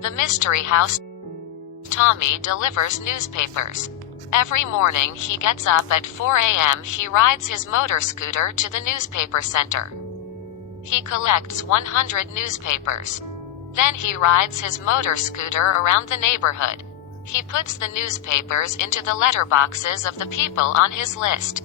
The mystery house. Tommy delivers newspapers. Every morning he gets up at 4 a.m. He rides his motor scooter to the newspaper center. He collects 100 newspapers. Then he rides his motor scooter around the neighborhood. He puts the newspapers into the letterboxes of the people on his list.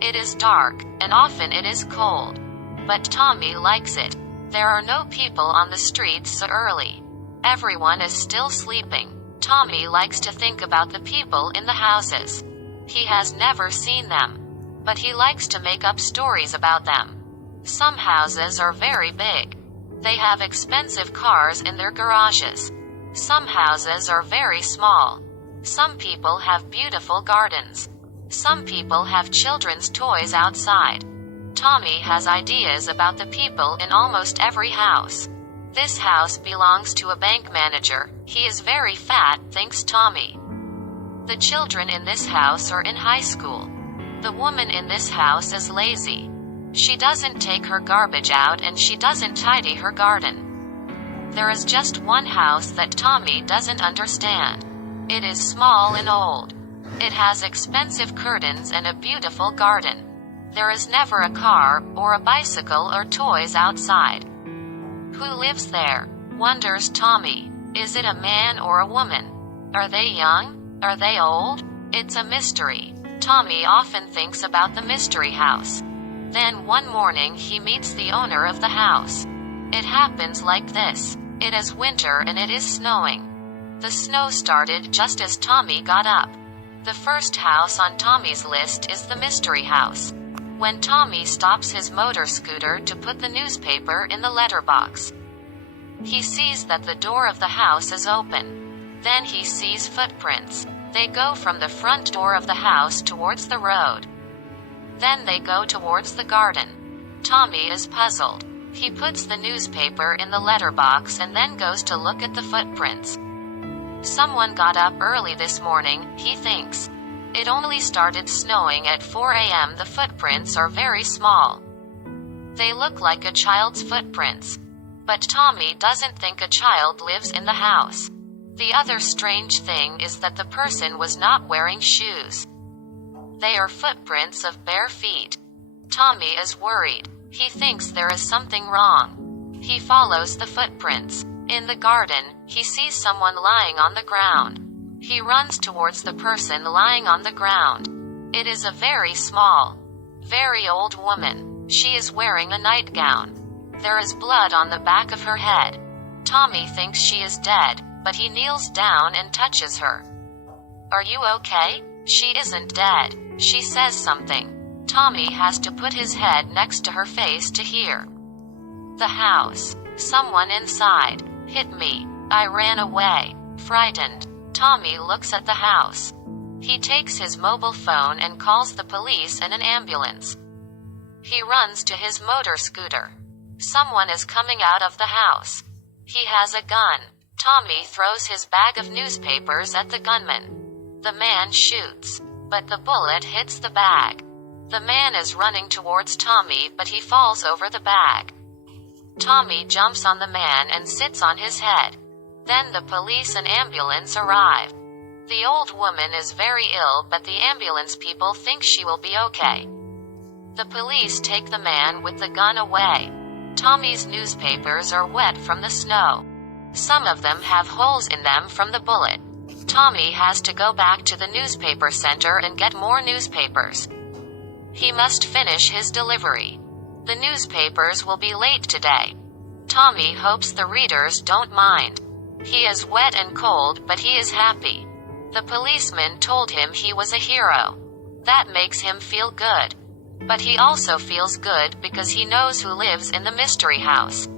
It is dark, and often it is cold. But Tommy likes it. There are no people on the streets so early. Everyone is still sleeping. Tommy likes to think about the people in the houses. He has never seen them. But he likes to make up stories about them. Some houses are very big. They have expensive cars in their garages. Some houses are very small. Some people have beautiful gardens. Some people have children's toys outside. Tommy has ideas about the people in almost every house. This house belongs to a bank manager. He is very fat, thinks Tommy. The children in this house are in high school. The woman in this house is lazy. She doesn't take her garbage out and she doesn't tidy her garden. There is just one house that Tommy doesn't understand. It is small and old. It has expensive curtains and a beautiful garden. There is never a car, or a bicycle or toys outside. Who lives there? Wonders Tommy. Is it a man or a woman? Are they young? Are they old? It's a mystery. Tommy often thinks about the mystery house. Then one morning he meets the owner of the house. It happens like this. It is winter and it is snowing. The snow started just as Tommy got up. The first house on Tommy's list is the mystery house. When Tommy stops his motor scooter to put the newspaper in the letterbox, he sees that the door of the house is open. Then he sees footprints. They go from the front door of the house towards the road. Then they go towards the garden. Tommy is puzzled. He puts the newspaper in the letterbox and then goes to look at the footprints. Someone got up early this morning, he thinks. It only started snowing at 4 a.m. The footprints are very small. They look like a child's footprints. But Tommy doesn't think a child lives in the house. The other strange thing is that the person was not wearing shoes. They are footprints of bare feet. Tommy is worried. He thinks there is something wrong. He follows the footprints. In the garden, he sees someone lying on the ground. He runs towards the person lying on the ground. It is a very small, very old woman. She is wearing a nightgown. There is blood on the back of her head. Tommy thinks she is dead, but he kneels down and touches her. Are you okay? She isn't dead. She says something. Tommy has to put his head next to her face to hear. The house. Someone inside. Hit me. I ran away. Frightened. Tommy looks at the house. He takes his mobile phone and calls the police and an ambulance. He runs to his motor scooter. Someone is coming out of the house. He has a gun. Tommy throws his bag of newspapers at the gunman. The man shoots, but the bullet hits the bag. The man is running towards Tommy, but he falls over the bag. Tommy jumps on the man and sits on his head. Then the police and ambulance arrive. The old woman is very ill, but the ambulance people think she will be okay. The police take the man with the gun away. Tommy's newspapers are wet from the snow. Some of them have holes in them from the bullet. Tommy has to go back to the newspaper center and get more newspapers. He must finish his delivery. The newspapers will be late today. Tommy hopes the readers don't mind. He is wet and cold, but he is happy. The policeman told him he was a hero. That makes him feel good. But he also feels good because he knows who lives in the mystery house.